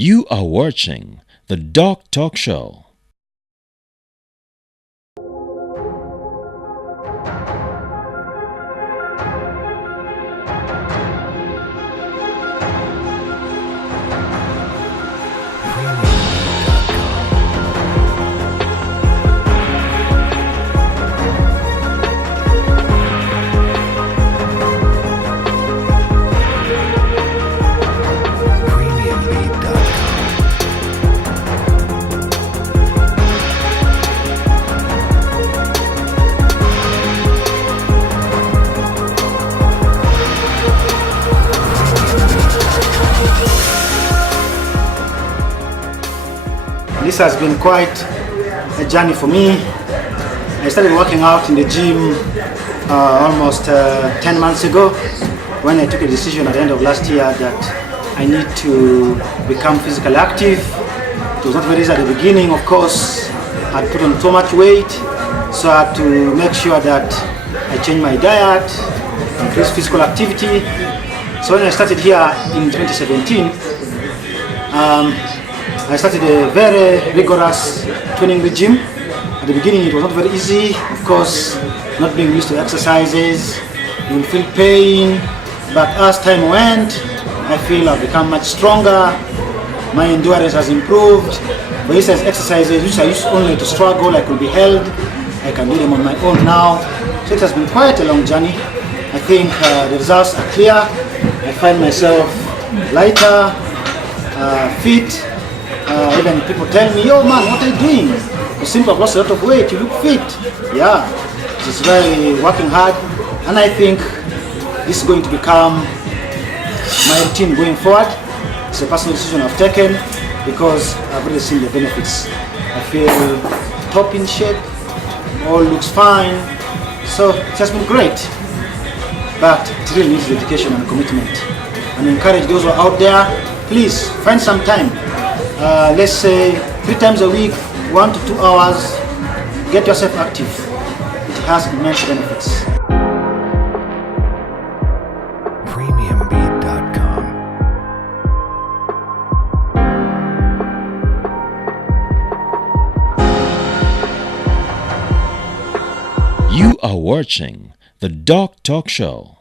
You are watching the DocTalk show. This has been quite a journey for me. I started working out in the gym almost 10 months ago when I took a decision at the end of last year that I need to become physically active. It was not very easy at the beginning, of course. I'd put on so much weight, so I had to make sure that I change my diet, increase physical activity. So when I started here in 2017, I started a very rigorous training regime. At the beginning it was not very easy, of course, not being used to exercises, you will feel pain, but as time went, I feel I've become much stronger, my endurance has improved. For instance, exercises which I used only to struggle, I could be held, I can do them on my own now. So it has been quite a long journey. I think the results are clear. I find myself lighter, fit. Even people tell me, "Yo man, what are you doing? You seem to have lost a lot of weight, you look fit." Yeah, it's really working hard, and I think this is going to become my routine going forward. It's a personal decision I've taken because I've already seen the benefits. I feel top in shape, all looks fine, so it has been great. But it really needs dedication and commitment. And I encourage those who are out there, please find some time. Let's say 3 times a week, 1 to 2 hours, get yourself active. It has immense benefits. Premiumbeat.com. You are watching the DocTalk show.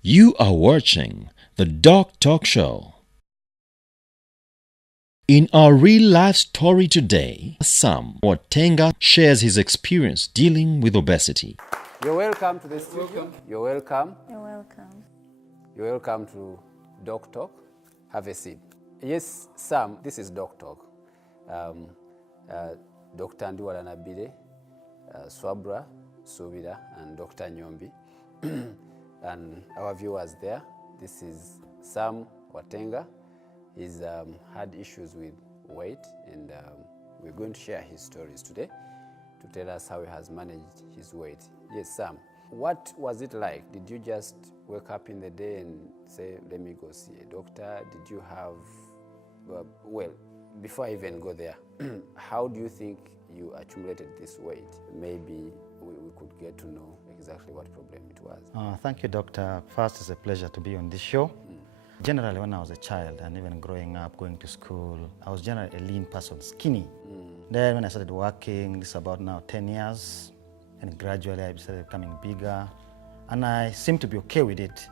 You are watching the DocTalk show. In our real-life story today, Sam Watenga shares his experience dealing with obesity. You're welcome to the studio. Welcome. You're welcome. You're welcome. You're welcome to DocTalk. Have a seat. Yes, Sam, this is DocTalk. Dr. Ndiwala Nabire, Swabra, Subira, and Dr. Nyombi. And our viewers there, this is Sam Watenga. He's had issues with weight, and we're going to share his stories today to tell us how he has managed his weight. Yes, Sam, what was it like? Did you just wake up in the day and say, let me go see a doctor? Did you have, well, before I even go there, how do you think you accumulated this weight? Maybe we could get to know exactly what problem it was. Thank you, Doctor. First, it's a pleasure to be on this show. Generally, when I was a child and even growing up, going to school, I was generally a lean person, skinny. Then when I started working, this is about now 10 years, and gradually I started becoming bigger. and I seemed to be okay with it.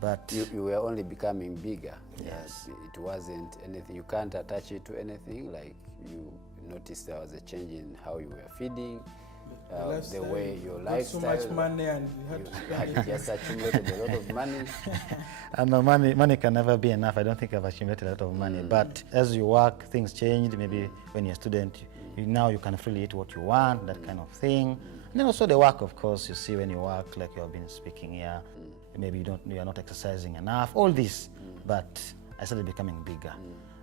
But You were only becoming bigger. Yes. It wasn't anything. You can't attach it to anything. Like you noticed there was a change in how you were feeding, the way your lifestyle. Got so much money and you had just accumulated a lot of money. and no, money can never be enough. I don't think I've accumulated a lot of money. But as you work, things change. Maybe when you're a student, now you can freely eat what you want, that kind of thing. And then also the work, of course, you see when you work, like you have been speaking here, maybe you are not exercising enough, all this. But I started becoming bigger.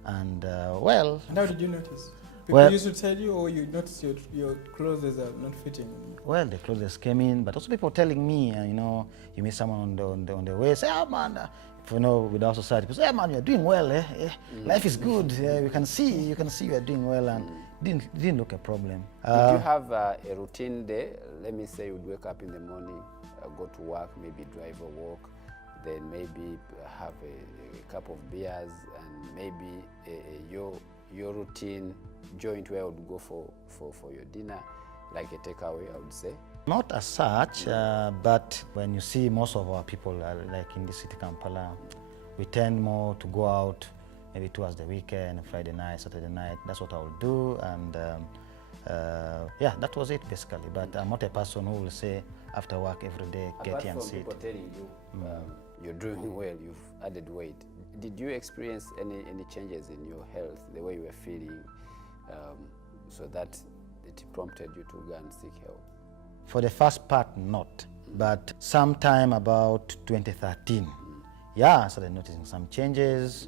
And well... And how did you notice? People Well- used to tell you, or you noticed your clothes are not fitting? Well, the clothes came in, but also people telling me, you meet someone on the way, say, man, without society, people say, man, you're doing well, life is good, you can see you are doing well, and didn't look a problem. Did you have a routine day? Let me say you'd wake up in the morning, go to work, maybe drive or walk, then maybe have a cup of beers, and maybe your routine joint where I would go for your dinner, like a takeaway, I would say. Not as such, but when you see most of our people, like in the city Kampala, we tend more to go out, maybe towards the weekend, Friday night, Saturday night. That's what I will do, and yeah, that was it basically. But I'm not a person who will say after work every day, get here and sit. Apart from people telling you you're doing well, you've added weight, did you experience any changes in your health, the way you were feeling, so that it prompted you to go and seek help? For the first part, not. But sometime about 2013, yeah, I started noticing some changes.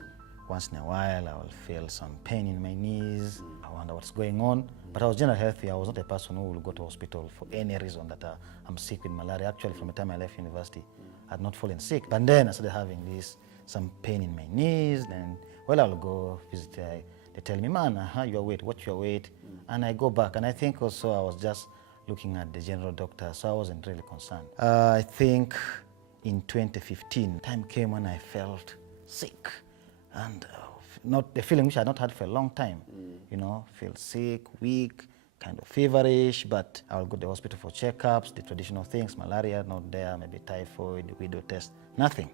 Once in a while, I will feel some pain in my knees. I wonder what's going on. But I was generally healthy. I was not a person who will go to hospital for any reason that I'm sick with malaria. Actually, from the time I left university, I had not fallen sick. But then I started having some pain in my knees. Then, well, I'll go visit. They tell me, man, your weight, what's your weight? And I go back. And I think also I was just looking at the general doctor, so I wasn't really concerned. I think in 2015, time came when I felt sick. And not the feeling which I had not had for a long time, feel sick, weak, kind of feverish, but I'll go to the hospital for checkups, the traditional things, malaria, not there, maybe typhoid, widow test, nothing.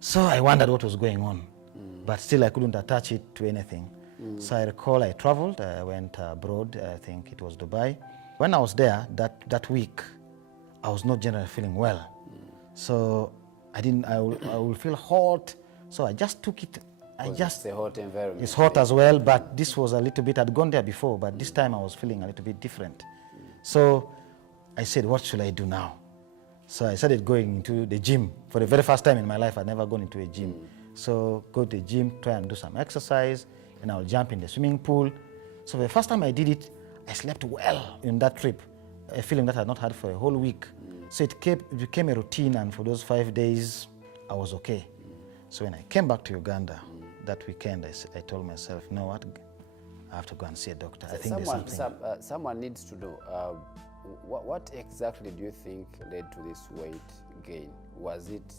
So I wondered what was going on, but still I couldn't attach it to anything. So I recall I traveled, I went abroad, I think it was Dubai. When I was there, that week, I was not generally feeling well. So I will feel hot. So I just took it. It's a hot environment. It's hot as well, but this was a little bit, I'd gone there before, but this time I was feeling a little bit different. So I said, what should I do now? So I started going into the gym. For the very first time in my life, I'd never gone into a gym. So go to the gym, try and do some exercise, and I'll jump in the swimming pool. So the first time I did it, I slept well in that trip, a feeling that I had not had for a whole week. So it became a routine, and for those 5 days, I was okay. So when I came back to Uganda that weekend, I told myself, you know what, I have to go and see a doctor. I think there's something. Someone needs to know, what exactly do you think led to this weight gain? Was it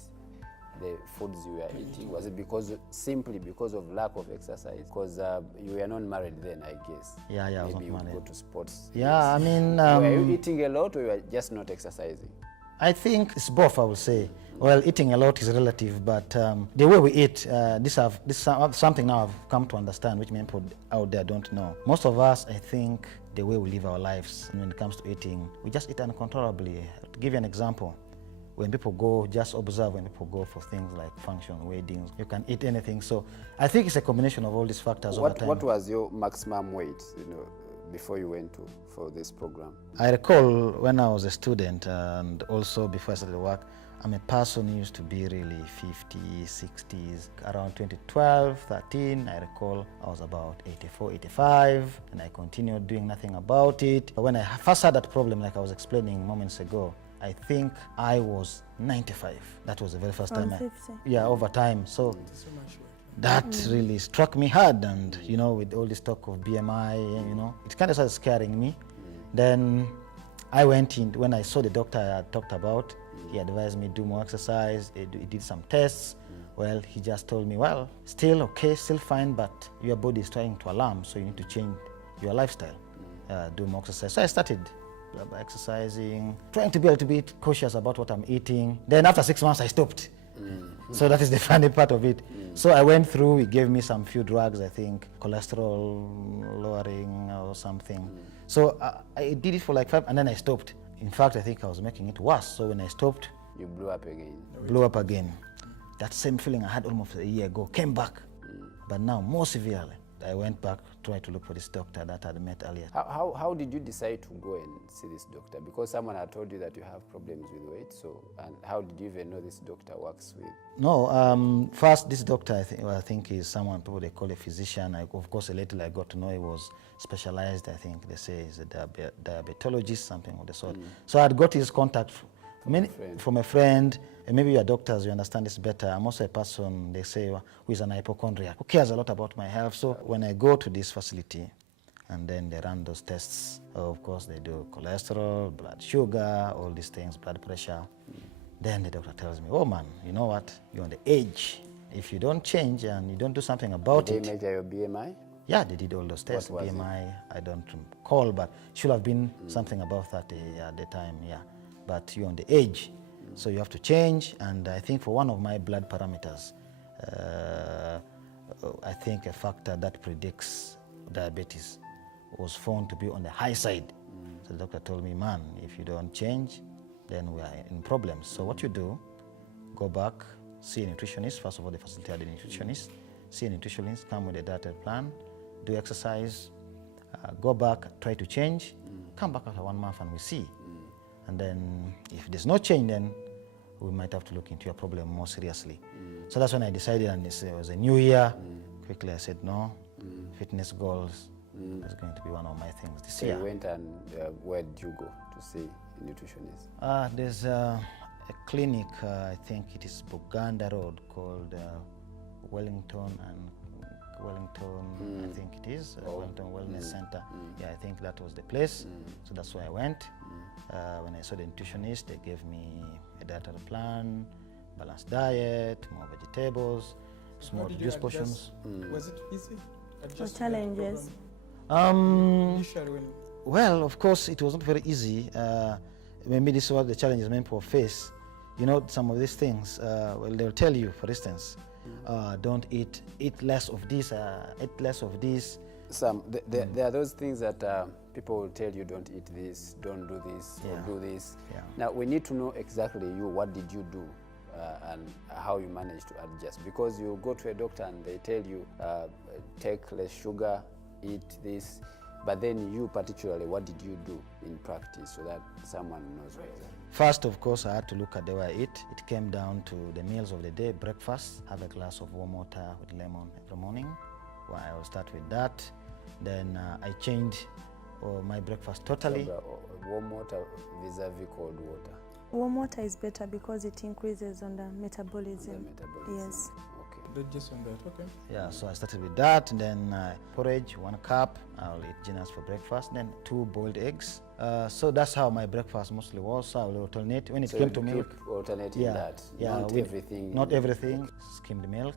the foods you were eating? Was it simply because of lack of exercise? Because you were not married then, I guess. Yeah, I was not Maybe you would married. go to sports. Yeah, I mean... were you eating a lot, or you were just not exercising? I think it's both, I would say. Well, eating a lot is relative, but the way we eat, this is something now I've come to understand, which many people out there don't know. Most of us, I think, the way we live our lives, when it comes to eating, we just eat uncontrollably. To give you an example, when people go, just observe when people go for things like function, weddings, you can eat anything. So I think it's a combination of all these factors over time. What was your maximum weight, before you went for this program? I recall when I was a student, and also before I started work, I'm a person who used to be really 50s, 60s. Around 2012, 13, I recall I was about 84, 85, and I continued doing nothing about it. But when I first had that problem, like I was explaining moments ago, I think I was 95. That was the very first time. 50. Yeah, over time. So So much weight. that really struck me hard, and with all this talk of BMI, it kind of started scaring me. Then I went in, when I saw the doctor I had talked about, he advised me to do more exercise, he did some tests. Well, he just told me, well, still okay, still fine, but your body is trying to alarm, so you need to change your lifestyle, do more exercise. So I started by exercising, trying to be a little bit cautious about what I'm eating. Then after 6 months, I stopped. So that is the funny part of it. So I went through, he gave me some few drugs, I think, cholesterol lowering or something. So I did it for like 5, and then I stopped. In fact, I think I was making it worse. So when I stopped, You blew up again. blew up again. That same feeling I had almost a year ago came back, but now more severely. I went back, tried to look for this doctor that I had met earlier. How did you decide to go and see this doctor? Because someone had told you that you have problems with weight, so, and how did you even know this doctor works with? No, first this doctor I think is someone people they call a physician. Of course, later I got to know he was specialized. I think they say he's a diabetologist, something of the sort. So I had got his contact from a friend. And maybe you are doctors, you understand this better. I'm also a person, they say, who is an hypochondriac, who cares a lot about my health. So when I go to this facility, and then they run those tests, of course they do cholesterol, blood sugar, all these things, blood pressure. Then the doctor tells me, oh man, you know what, you're on the edge. If you don't change and you don't do something about it. Did they measure your BMI? Yeah, they did all those tests. What was BMI, I don't recall, but should have been something above 30 at the time, yeah. But you're on the edge. So you have to change, and I think for one of my blood parameters, I think a factor that predicts diabetes was found to be on the high side. So the doctor told me, man, if you don't change, then we are in problems. So what you do, go back, see a nutritionist. First of all, the facility had a nutritionist. See a nutritionist, come with a dietary plan, do exercise, go back, try to change, come back after 1 month and we see. And then if there's no change, then we might have to look into your problem more seriously. So that's when I decided, and it was a new year. Quickly I said, no, fitness goals is going to be one of my things this year. You went, and where did you go to see a nutritionist? There's a clinic, I think it is Buganda Road, called Wellington, I think it is, Wellington Wellness Center. Yeah, I think that was the place. So that's where I went. When I saw the nutritionist, they gave me a dietary plan, balanced diet, more vegetables, small reduced portions. Was it easy? What challenges? Initially when Well, of course, it wasn't very easy. Maybe this is what the challenges men will face. You know, some of these things, well, they'll tell you, for instance, don't eat less of this, eat less of this. There are those things that people will tell you, don't eat this, don't do this, or do this. Yeah. Now, we need to know exactly what did you do and how you managed to adjust. Because you go to a doctor and they tell you, take less sugar, eat this. But then you particularly, what did you do in practice so that someone knows what exactly? First, of course, I had to look at the way I eat. It came down to the meals of the day, breakfast, have a glass of warm water with lemon every morning. Well, I will start with that. Then I changed my breakfast totally. Warm water vis-a-vis cold water? Warm water is better because it increases on the metabolism. Yes. Okay. just on that, okay. Yeah, so I started with that, and then porridge, 1 cup. I'll eat dinners for breakfast, then 2 boiled eggs. So that's how my breakfast mostly was. So I will alternate. When it came to milk, alternating that. Not everything. Not everything. Skimmed milk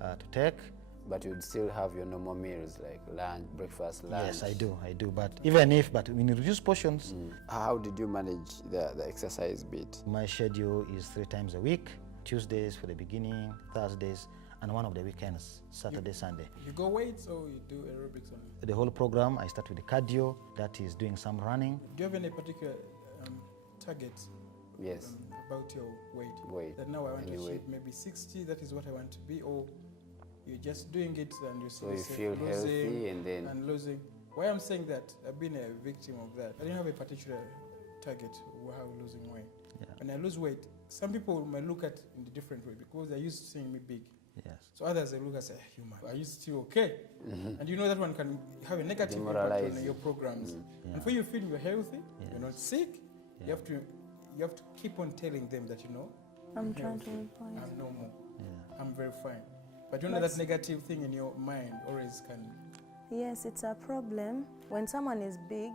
to take. But you'd still have your normal meals like lunch, breakfast, lunch. Yes, I do. But but when you reduce portions. How did you manage the exercise bit? My schedule is 3 times a week. Tuesdays for the beginning, Thursdays, and one of the weekends, Saturday, Sunday. You go weights or you do aerobics only? The whole program, I start with the cardio, that is doing some running. Do you have any particular targets? Yes. About your weight? Weight. That now I want to Anyway. achieve maybe 60, that is what I want to be, or you're just doing it and you see So you feel healthy and then... And losing. Why I'm saying that, I've been a victim of that. I didn't have a particular target how losing weight. Yeah. When I lose weight, some people might look at in a different way because they're used to seeing me big. Yes. So others they look and say, human, are you still okay? And you know that one can have a negative impact Demoralize. on your programs. Yeah. And for you feel you're healthy, you're not sick, Yeah. you have to keep on telling them that I'm trying to reply. I'm normal. Yeah. I'm very fine. But you know that negative thing in your mind always can. Yes, it's a problem. When someone is big,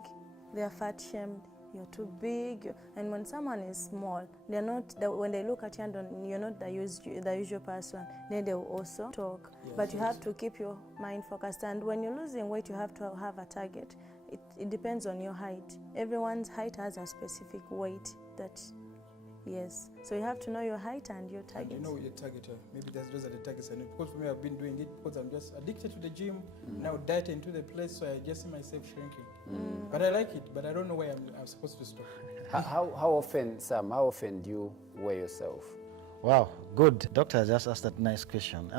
they are fat shamed. You're too big. And when someone is small, they're not. When they look at you and you're not the usual person, then they will also talk. Yes. But you have to keep your mind focused. And when you're losing weight, you have to have a target. it depends on your height. Everyone's height has a specific weight that, yes. So you have to know your height and your target. And you know your target. Maybe those are the targets I need. Because for me, I've been doing it because I'm just addicted to the gym. Now dieting to the place, so I just see myself shrinking. But I like it, but I don't know why I'm supposed to stop. How often, Sam, how often do you weigh yourself? Wow, good. Doctor just asked that nice question.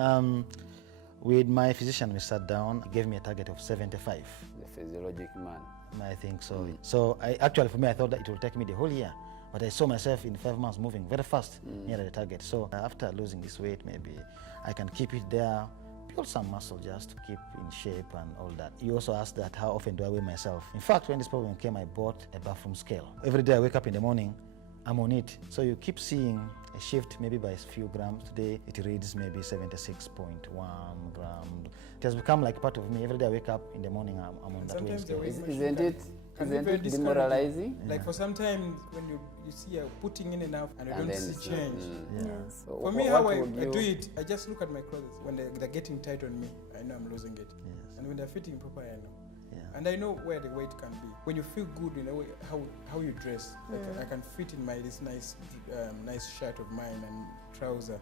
With my physician, we sat down. He gave me a target of 75. The physiologic man. I think so. So actually, for me, I thought that it will take me the whole year. But I saw myself in 5 months moving very fast near the target. So after losing this weight, maybe I can keep it there, build some muscle just to keep in shape and all that. You also asked that how often do I weigh myself? In fact, when this problem came, I bought a bathroom scale. Every day I wake up in the morning, I'm on it. So you keep seeing a shift maybe by a few grams. Today it reads maybe 76.1 grams. It has become like part of me. Every day I wake up in the morning, I'm on that weight scale. Isn't it demoralizing? Like for sometimes when you see you're putting in enough and you don't see change. Yes. So For me, how I do it, I just look at my clothes. When they're getting tight on me, I know I'm losing it. Yes. And when they're fitting proper, I know. Yeah. And I know where the weight can be. When you feel good in a way, how you dress, like I can fit in this nice shirt of mine and trouser.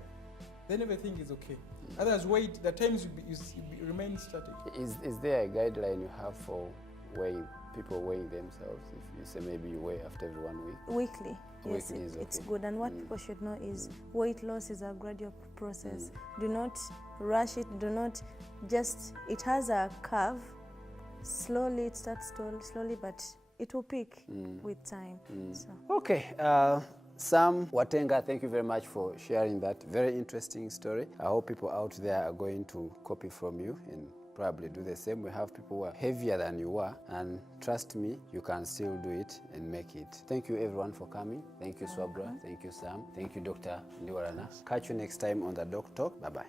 Then everything is okay. Otherwise, weight, the times you remain static. Is there a guideline you have for people weighing themselves? If you say maybe you weigh after every 1 week? Weekly. Yes, Weekly is it's okay. good. And what people should know is weight loss is a gradual process. Do not rush it. Do not just, it has a curve. Slowly, it starts slowly, but it will peak with time. So. Okay. Sam Watenga, thank you very much for sharing that very interesting story. I hope people out there are going to copy from you and probably do the same. We have people who are heavier than you are, and trust me, you can still do it and make it. Thank you everyone for coming. Thank you, Swabra. Thank you, Sam. Thank you, Dr. Ndiwarana. Catch you next time on the Doc Talk. Bye-bye.